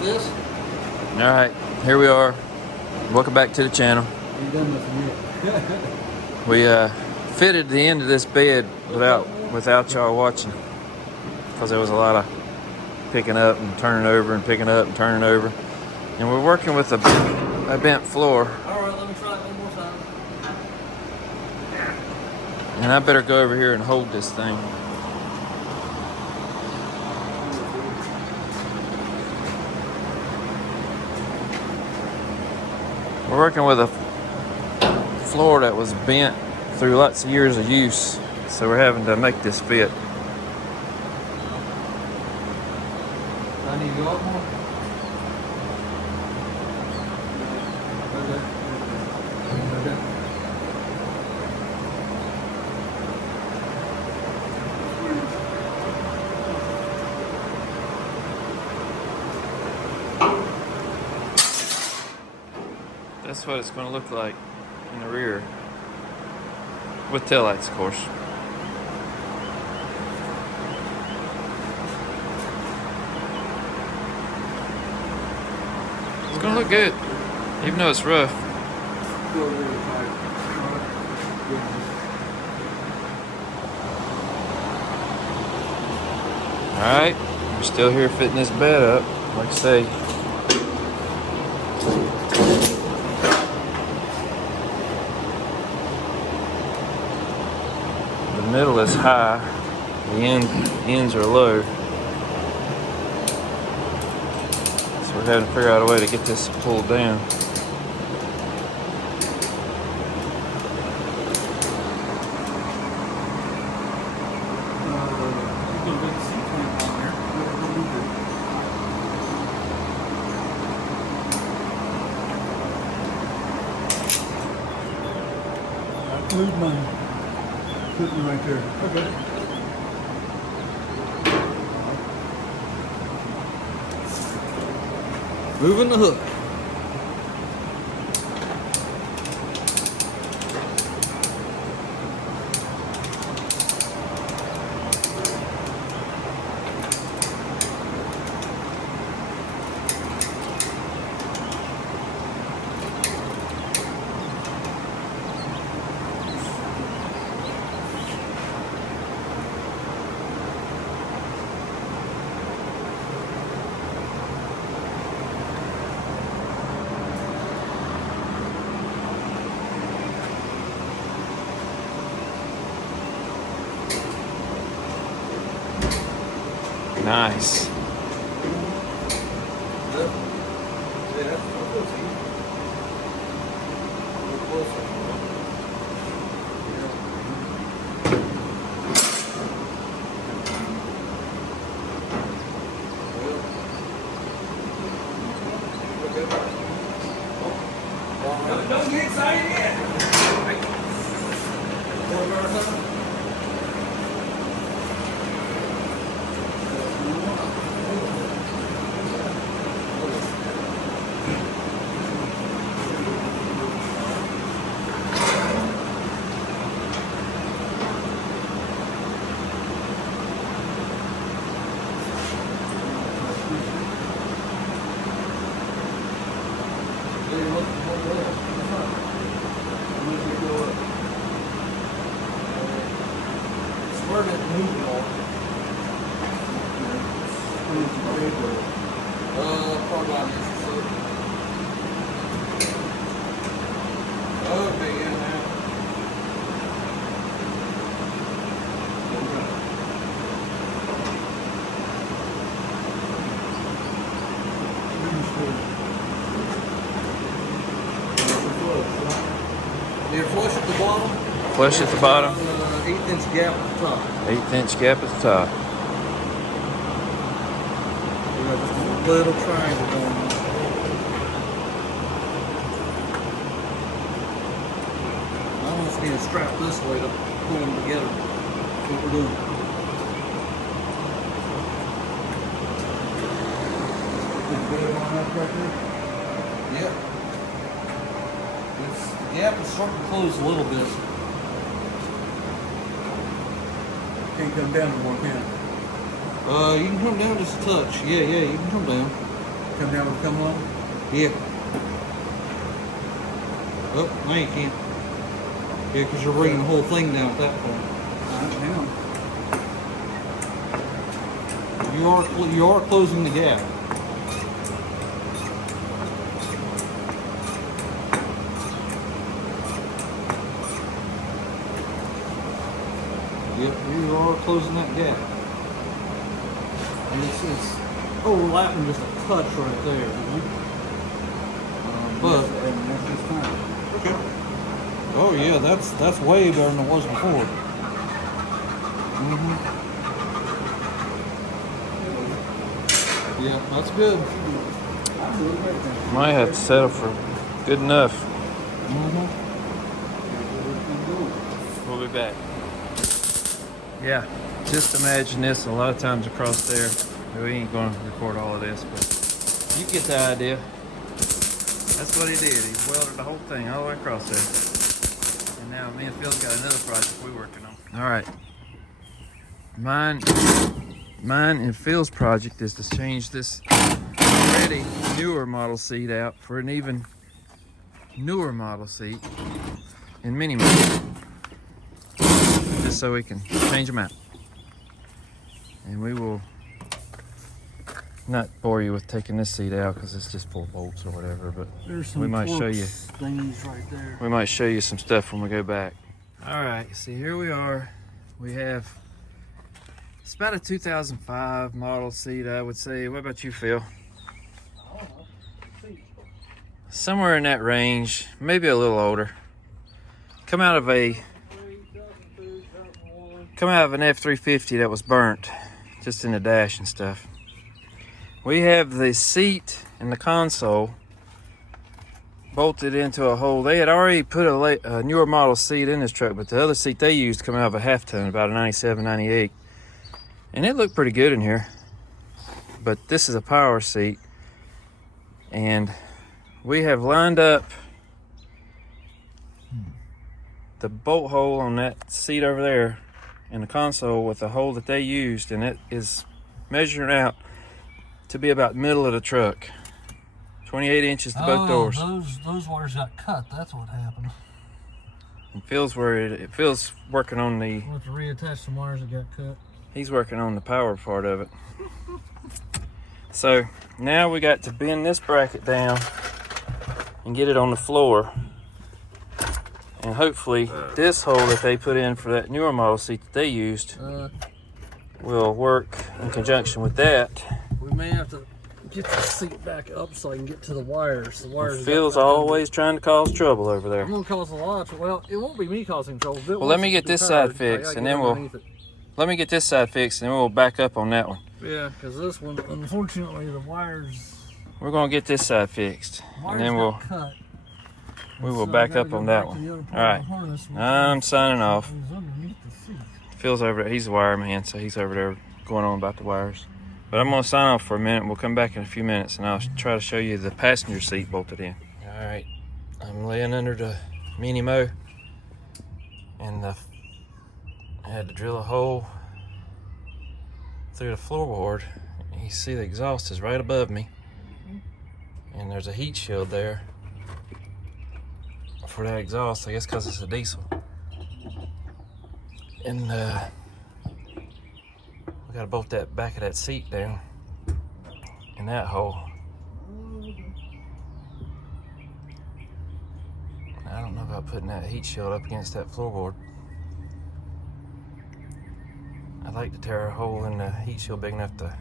this. All right, here we are. Welcome back to the channel. Ain't done nothing yet. We fitted the end of this bed without y'all watching because there was a lot of picking up and turning over and picking up and turning over, and we're working with a bent floor. All right, let me try it one more time. And I better go over here and hold this thing. We're working with a floor that was bent through lots of years of use, so we're having to make this fit. I need to go up more. Okay. That's what it's going to look like in the rear, with taillights, of course. It's going to look good, even though it's rough. Alright, we're still here fitting this bed up, like I say. The middle is high, the ends are low. So we're having to figure out a way to get this pulled down. Move mine. Put it right there. Okay. Moving the hook. Nice. Don't get excited yet. Where did it move more? Probably on Mississippi. Okay, yeah, now. You're flush at the bottom? Flush at the bottom. 1/8 inch gap at the top. 1/8 inch gap at the top. We got just a little triangle going on. I just need to strap this way to pull them together. That's what we're doing. Yep. The gap is starting to close a little bit. Can't come down no more, can it? You can come down just a touch. Yeah, you can come down. Come down and come on? Yeah. Oh, no you can't. Yeah, because you're bringing the whole thing down at that point. Hang on. You are closing the gap. Yep, you are closing that gap. And it's overlapping just a touch right there. But And that's just fine. okay. Oh yeah, that's way better than it was before. Yeah, that's good. Might have to settle for good enough. We'll be back. Yeah, just imagine this a lot of times across there. We ain't gonna record all of this, but you get the idea. That's what he did. He welded the whole thing all the way across there. And now me and Phil's got another project we're working on. All right. Mine and Phil's project is to change this already newer model seat out for an even newer model seat in mini model, just so we can change them out. And we will not bore you with taking this seat out because it's just 4 bolts or whatever, but we might show you things right there. We might show you some stuff when we go back. All right, see, here we are. We have, it's about a 2005 model seat, I would say. What about you, Phil? Somewhere in that range, maybe a little older. Come out of an F350 that was burnt, just in the dash and stuff. We have the seat and the console bolted into a hole. They had already put a newer model seat in this truck, but the other seat they used come out of a half ton, about a 97, 98. And it looked pretty good in here. But this is a power seat. And we have lined up the bolt hole on that seat over there in the console with the hole that they used, and it is measuring out to be about middle of the truck. 28 inches to both doors. Those wires got cut. That's what happened. And Phil's worried. Phil's working on the. We'll have to reattach some wires that got cut. He's working on the power part of it. So now we got to bend this bracket down and get it on the floor. And hopefully this hole that they put in for that newer model seat that they used will work in conjunction with that. We may have to get the seat back up so I can get to the wires. The wires. Phil's always trying to cause trouble over there. I'm gonna cause a lot of trouble. Well, it won't be me causing trouble. Well, let me get this side fixed, and then we'll back up on that one. Yeah, because this one, unfortunately, the wires. We're gonna get this side fixed, and then cut. we will back up on that one. All right, I'm signing off. Phil's over there. He's the wire man, so he's over there going on about the wires. But I'm gonna sign off for a minute. We'll come back in a few minutes, and I'll try to show you the passenger seat bolted in. All right, I'm laying under the mini mow, and I had to drill a hole through the floorboard. You see the exhaust is right above me, and there's a heat shield there for that exhaust, I guess because it's a diesel. And we gotta bolt that back of that seat down in that hole. I don't know about putting that heat shield up against that floorboard. I'd like to tear a hole in the heat shield big enough to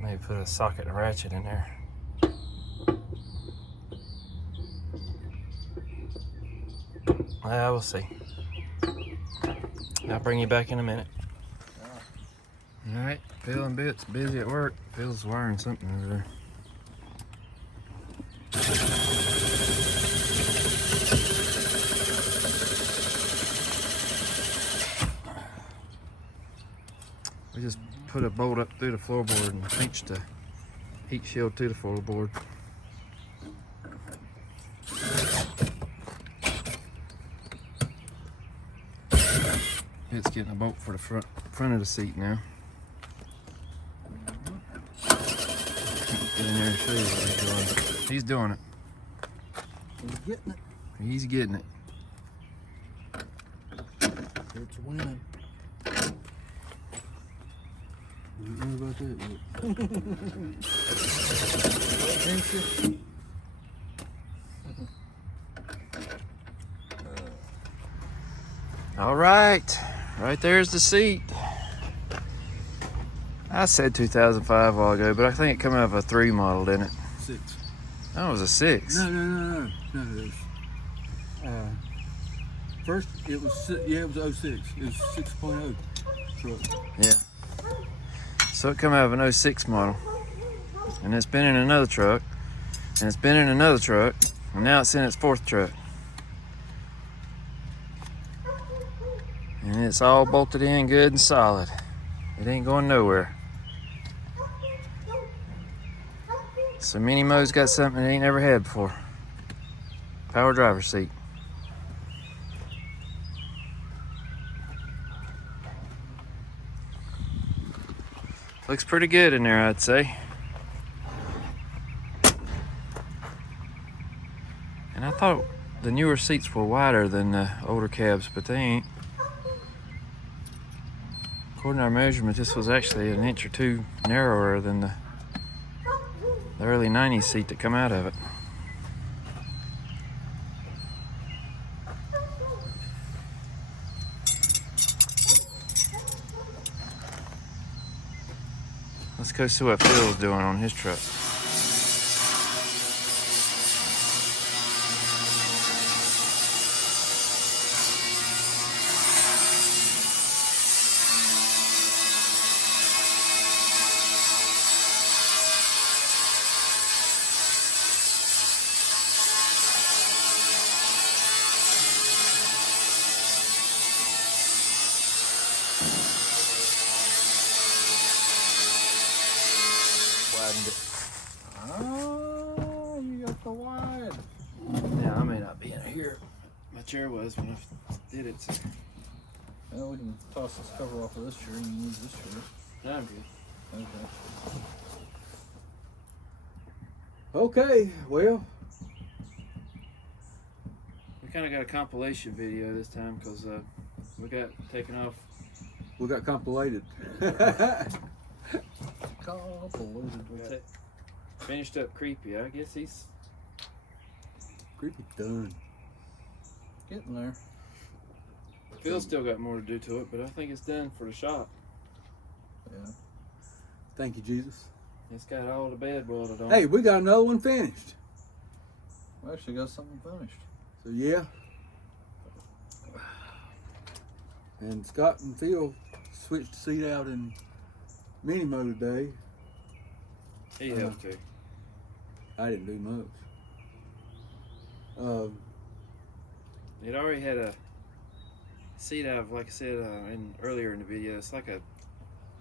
maybe put a socket and a ratchet in there. We'll see. I'll bring you back in a minute. All right, Phil and Bit's busy at work. Phil's wiring something over there. We just put a bolt up through the floorboard and pinched the heat shield to the floorboard. It's getting a bolt for the front of the seat now. Get in there and show you what he's doing. He's doing it. He's getting it. He's getting it. It's winning. You don't know about that yet. All right. Right there's the seat. I said 2005 a while ago, but I think it come out of a 3 model, didn't it? 6. That was a 6. No. It was, first, it was, it was 06. It was 6.0 truck. Yeah. So it come out of an 06 model. And it's been in another truck. And it's been in another truck. And now it's in its 4th truck. And it's all bolted in good and solid. It ain't going nowhere. So Mini Mo's got something it ain't never had before. Power driver's seat. Looks pretty good in there, I'd say. And I thought the newer seats were wider than the older cabs, but they ain't. According to our measurement, this was actually an inch or 2 narrower than the early 90s seat that come out of it. Let's go see what Phil's doing on his truck. Widened it. Oh, you got the wide. Yeah, I may not be in here. My chair was when I did it. So. Well, we can toss this cover off of this chair and use this chair. I'm good. Okay, well. We kind of got a compilation video this time because we got taken off. We got compilated. Finished up Creepy. I guess he's Creepy done. Getting there. Phil's still got more to do to it, but I think it's done for the shop. Yeah. Thank you, Jesus. It's got all the bed welded on. Hey, we got another one finished. We actually got something finished. So yeah. And Scott and Phil switched the seat out in Mini Mo today. He helped too. I didn't do much. It already had a seat out of, like I said earlier in the video, it's like a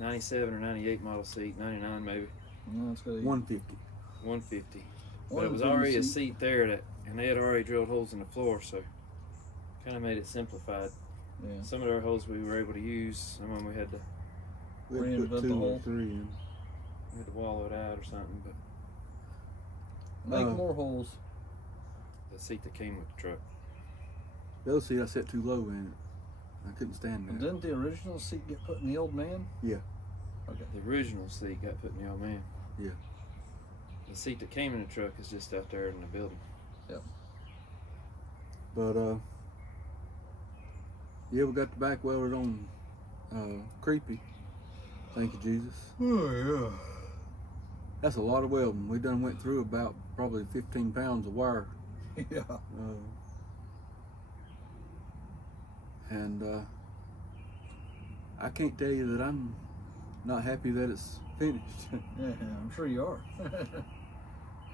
97 or 98 model seat, 99 maybe. No, it's got a 150. 150. But it was already a seat there and they had already drilled holes in the floor, so kind of made it simplified. Yeah. Some of our holes we were able to use, some of them we had to We had to put 2 or 3 in. wallow it out or something, but Make more holes. the seat that came with the truck. The other seat I set too low in it. I couldn't stand that. Didn't the original seat get put in the old man? Yeah. Okay. The original seat got put in the old man. Yeah. The seat that came in the truck is just out there in the building. Yep. But yeah, we got the back welded on Creepy. Thank you, Jesus. Oh yeah. That's a lot of welding. We done went through about probably 15 pounds of wire. Yeah. And I can't tell you that I'm not happy that it's finished. Yeah, I'm sure you are.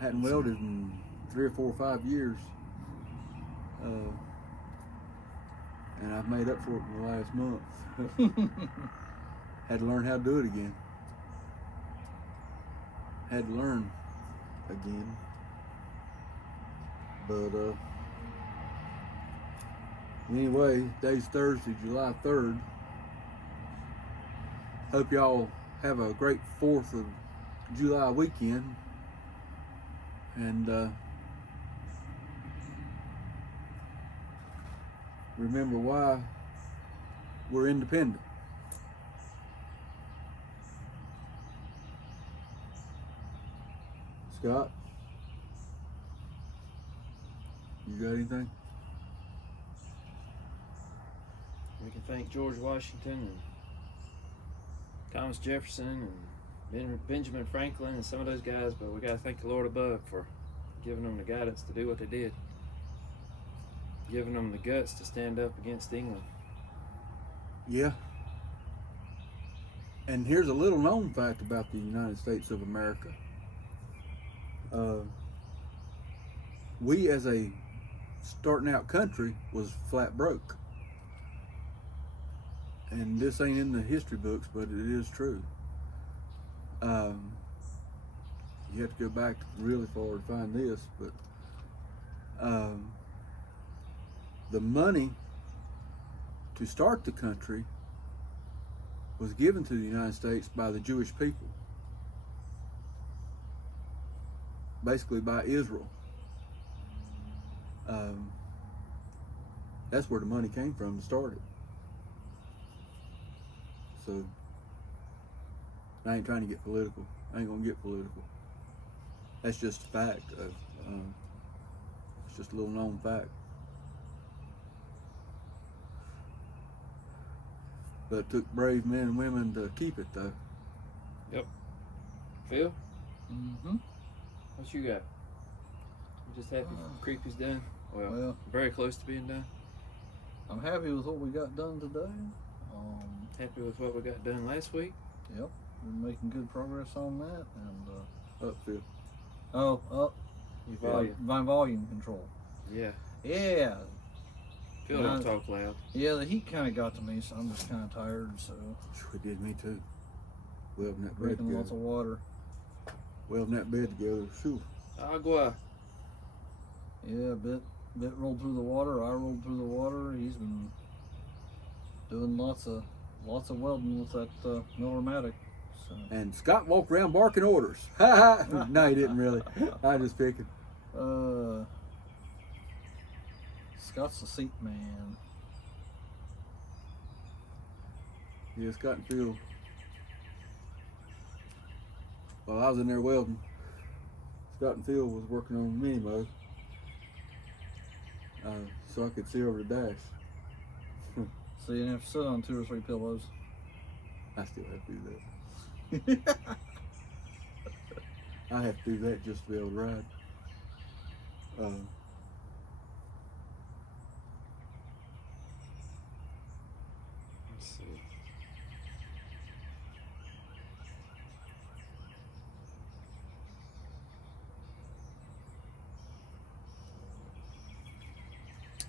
Hadn't welded in 3 or 4 or 5 years. And I've made up for it in the last month. Had to learn how to do it again. Had to learn again. But anyway, today's Thursday, July 3rd. Hope y'all have a great 4th of July weekend. and remember why we're independent. Scott, you got anything? We can thank George Washington and Thomas Jefferson and Benjamin Franklin and some of those guys, but we got to thank the Lord above for giving them the guidance to do what they did, giving them the guts to stand up against England. Yeah. And here's a little known fact about the United States of America. We as a starting out country was flat broke. And this ain't in the history books, but it is true. You have to go back really far to find this, but the money to start the country was given to the United States by the Jewish people, basically by Israel. That's where the money came from to start it. So I ain't trying to get political. I ain't gonna get political. That's just a fact. It's just a little known fact. But it took brave men and women to keep it, though. Yep. Phil? Mm-hmm. What you got? You just happy Creepy's done? Well, very close to being done. I'm happy with what we got done today. Happy with what we got done last week. Yep, we're making good progress on that. And Up, Phil. up. Your volume. My volume control. Yeah. Yeah. Phil don't talk loud. Yeah, the heat kind of got to me, so I'm just kind of tired. So It did me too. Welding that bed drinking lots together. of water. Welding that bed together. Phew. Agua. Yeah, a bit rolled through the water. I rolled through the water. He's been doing lots of welding with that Millermatic. So. And Scott walked around barking orders. Ha ha! No, he didn't really. I just picking. Scott's the seat man. Yeah, Scott and Phil. While I was in there welding, Scott and Phil was working on mini mode, so I could see over the dash. So you didn't have to sit on 2 or 3 pillows. I still have to do that. I have to do that just to be able to ride. Let's see.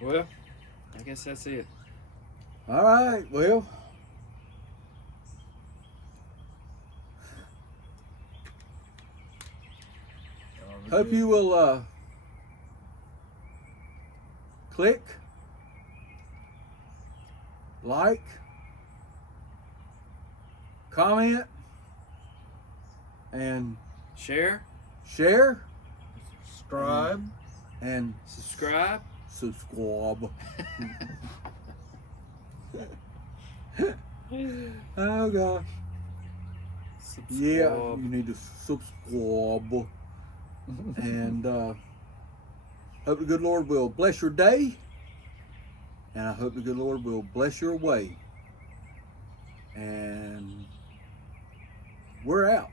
Well, I guess that's it. All right, well. Hope you will click, like, comment, and Share, share, Subscribe. and subscribe. subscribe. Oh gosh. Yeah, you need to subscribe. And hope the good Lord will bless your day. And I hope the good Lord will bless your way. And we're out.